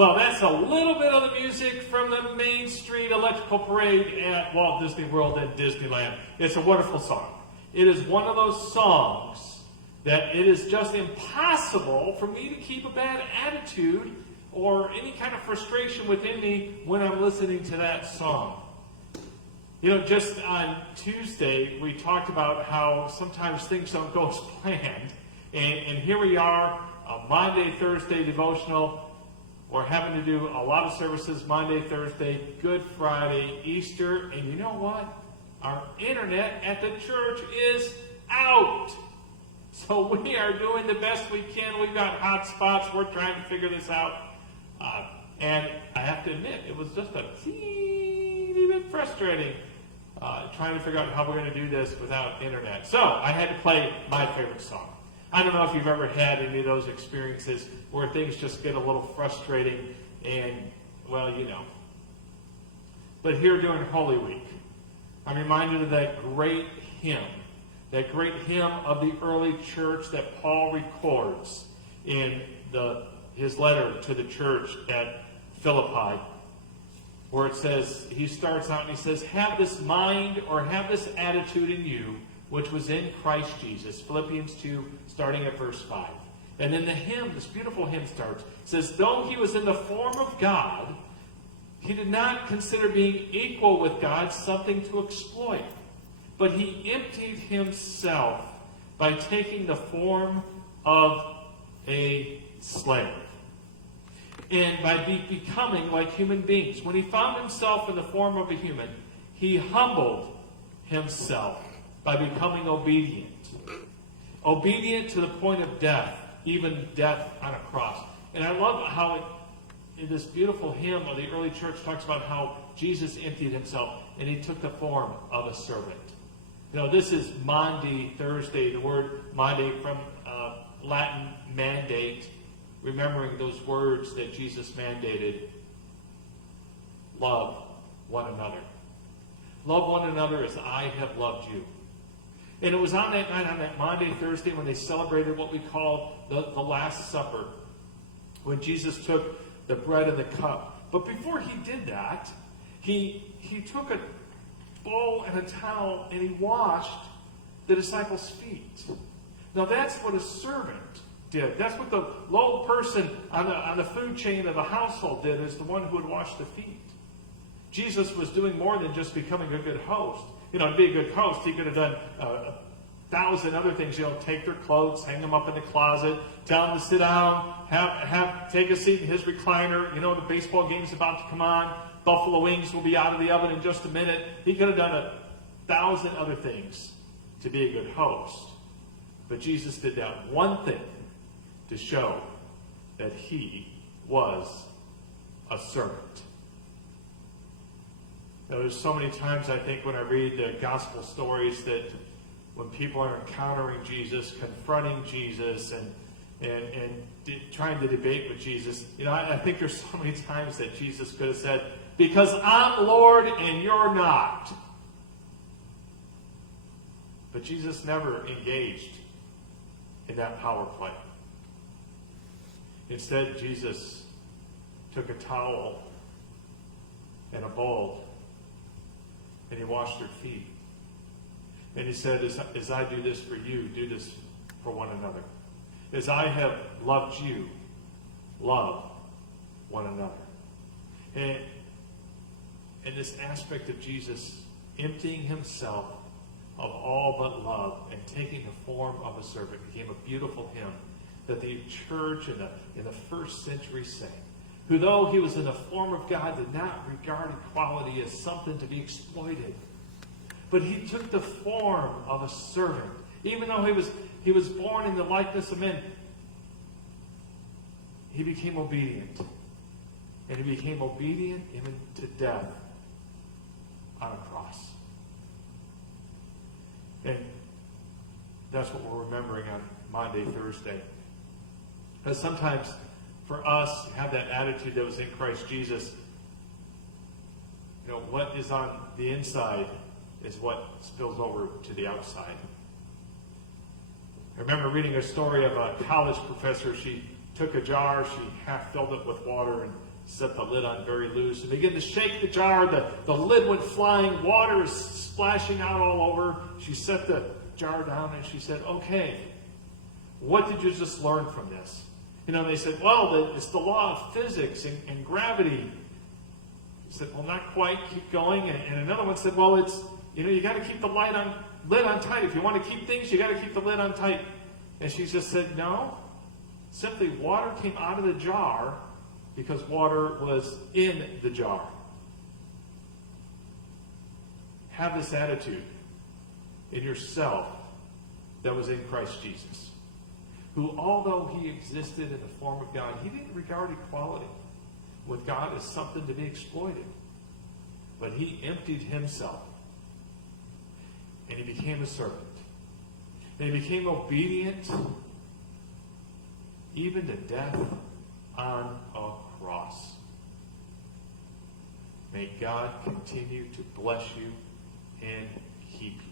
Well, that's a little bit of the music from the Main Street Electrical Parade at Walt Disney World at Disneyland. It's a wonderful song. It is one of those songs that it is just impossible for me to keep a bad attitude or any kind of frustration within me when I'm listening to that song. You know, just on Tuesday, we talked about how sometimes things don't go as planned. And here we are, a Monday, Thursday devotional. We're having to do a lot of services Monday, Thursday, Good Friday, Easter. And you know what? Our internet at the church is out. So we are doing the best we can. We've got hot spots. We're trying to figure this out. And I have to admit, it was just a teeny bit frustrating trying to figure out how we're going to do this without internet. So I had to play my favorite song. I don't know if you've ever had any of those experiences where things just get a little frustrating and, well, you know. But here during Holy Week, I'm reminded of that great hymn of the early church that Paul records in his letter to the church at Philippi, where it says, he starts out and he says, have this mind or have this attitude in you, which was in Christ Jesus. Philippians 2, starting at verse 5. And then the hymn, this beautiful hymn starts. It says, though he was in the form of God, he did not consider being equal with God something to exploit. But he emptied himself by taking the form of a slave. And by becoming like human beings. When he found himself in the form of a human, he humbled himself by becoming obedient. Obedient to the point of death, even death on a cross. And I love how in this beautiful hymn of the early church talks about how Jesus emptied himself and he took the form of a servant. You know, this is Maundy Thursday, the word Maundy from Latin mandate, remembering those words that Jesus mandated. Love one another. Love one another as I have loved you. And it was on that night, on that Maundy Thursday, when they celebrated what we call the Last Supper, when Jesus took the bread and the cup. But before he did that, he took a bowl and a towel and he washed the disciples' feet. Now that's what a servant did. That's what the low person on the food chain of the household did, is the one who would wash the feet. Jesus was doing more than just becoming a good host. You know, to be a good host, he could have done 1,000 other things. You know, take their clothes, hang them up in the closet, tell them to sit down, take a seat in his recliner. You know, the baseball game's about to come on. Buffalo wings will be out of the oven in just a minute. He could have done 1,000 other things to be a good host. But Jesus did that one thing to show that he was a servant. There's so many times, I think, when I read the gospel stories that when people are encountering Jesus, confronting Jesus, and trying to debate with Jesus, you know, I think there's so many times that Jesus could have said, because I'm Lord and you're not. But Jesus never engaged in that power play. Instead, Jesus took a towel and a bowl and he washed their feet. And he said, as I do this for you, do this for one another. As I have loved you, love one another. And this aspect of Jesus emptying himself of all but love and taking the form of a servant became a beautiful hymn that the church in the first century sang. Who, though he was in the form of God, did not regard equality as something to be exploited. But he took the form of a servant. Even though he was born in the likeness of men, he became obedient. And he became obedient even to death on a cross. And that's what we're remembering on Maundy Thursday. Because sometimes for us to have that attitude that was in Christ Jesus, you know, what is on the inside is what spills over to the outside. I remember reading a story of a college professor. She took a jar, she half filled it with water, and set the lid on very loose and began to shake the jar. The lid went flying, water is splashing out all over. She set the jar down and she said, okay, what did you just learn from this? They said, well, it's the law of physics and gravity. She said, well, not quite, keep going. And another one said, well, it's, you got to keep the lid on tight. If you want to keep things, you got to keep the lid on tight. And she just said, no, simply water came out of the jar because water was in the jar. Have this attitude in yourself that was in Christ Jesus, who, although he existed in the form of God, he didn't regard equality with God as something to be exploited. But he emptied himself, and he became a servant. And he became obedient even to death on a cross. May God continue to bless you and keep you.